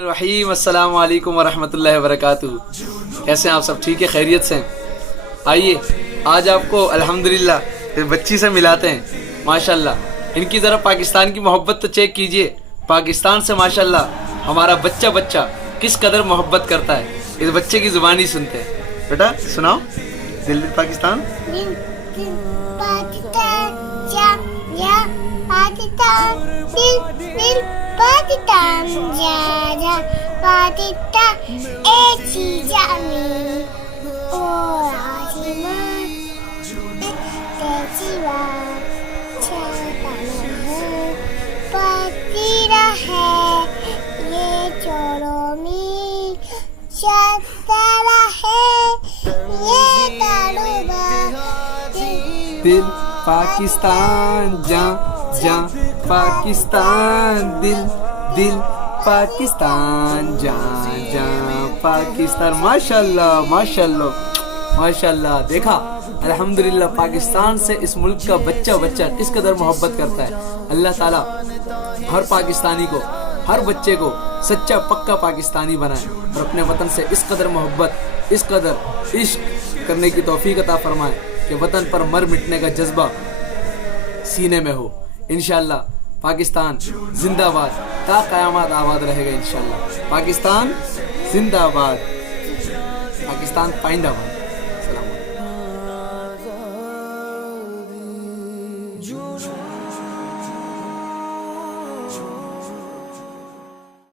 रहीम अस्सलाम वालेकुम वरहमतुल्लाहि वबरकातुहू। कैसे हैं आप सब? ठीक है, खैरियत से हैं? आइए आज आपको अल्हम्दुलिल्लाह इस बच्ची से मिलाते हैं। माशाल्लाह इनकी ज़रा पाकिस्तान की मोहब्बत तो चेक कीजिए। पाकिस्तान से माशाल्लाह हमारा बच्चा बच्चा किस कदर मोहब्बत करता है। इस बच्चे की ज़ुबानी सुनते हैं। बेटा सुनाओ, दिल पाकिस्तान पाकिस्तान जा पाकिस्तान दिल पाकिस्तान जा पाकिस्तान ऐसी जामी और आसमान तेजी बात छाता है पतीरा है ये चोरोमी चतरा है ये तारुबा दिल पाकिस्तान जा जा पाकिस्तान दिल दिल पाकिस्तान जा जा पाकिस्तान। माशाल्लाह माशाल्लाह माशाल्लाह। देखा अल्हम्दुलिल्लाह पाकिस्तान से इस मुल्क का बच्चा बच्चा किस कदर मोहब्बत करता है। अल्लाह ताला हर पाकिस्तानी को, हर बच्चे को सच्चा पक्का पाकिस्तानी बनाए और अपने वतन से इस कदर मोहब्बत, इस कदर इश्क करने की तौफीक अता फरमाए कि वतन पर मर मिटने का जज्बा सीने में हो। इंशाअल्लाह पाकिस्तान जिंदाबाद, ता क़यामत आबाद रहेगा इंशाअल्लाह। पाकिस्तान जिंदाबाद, पाकिस्तान पाइंदाबाद।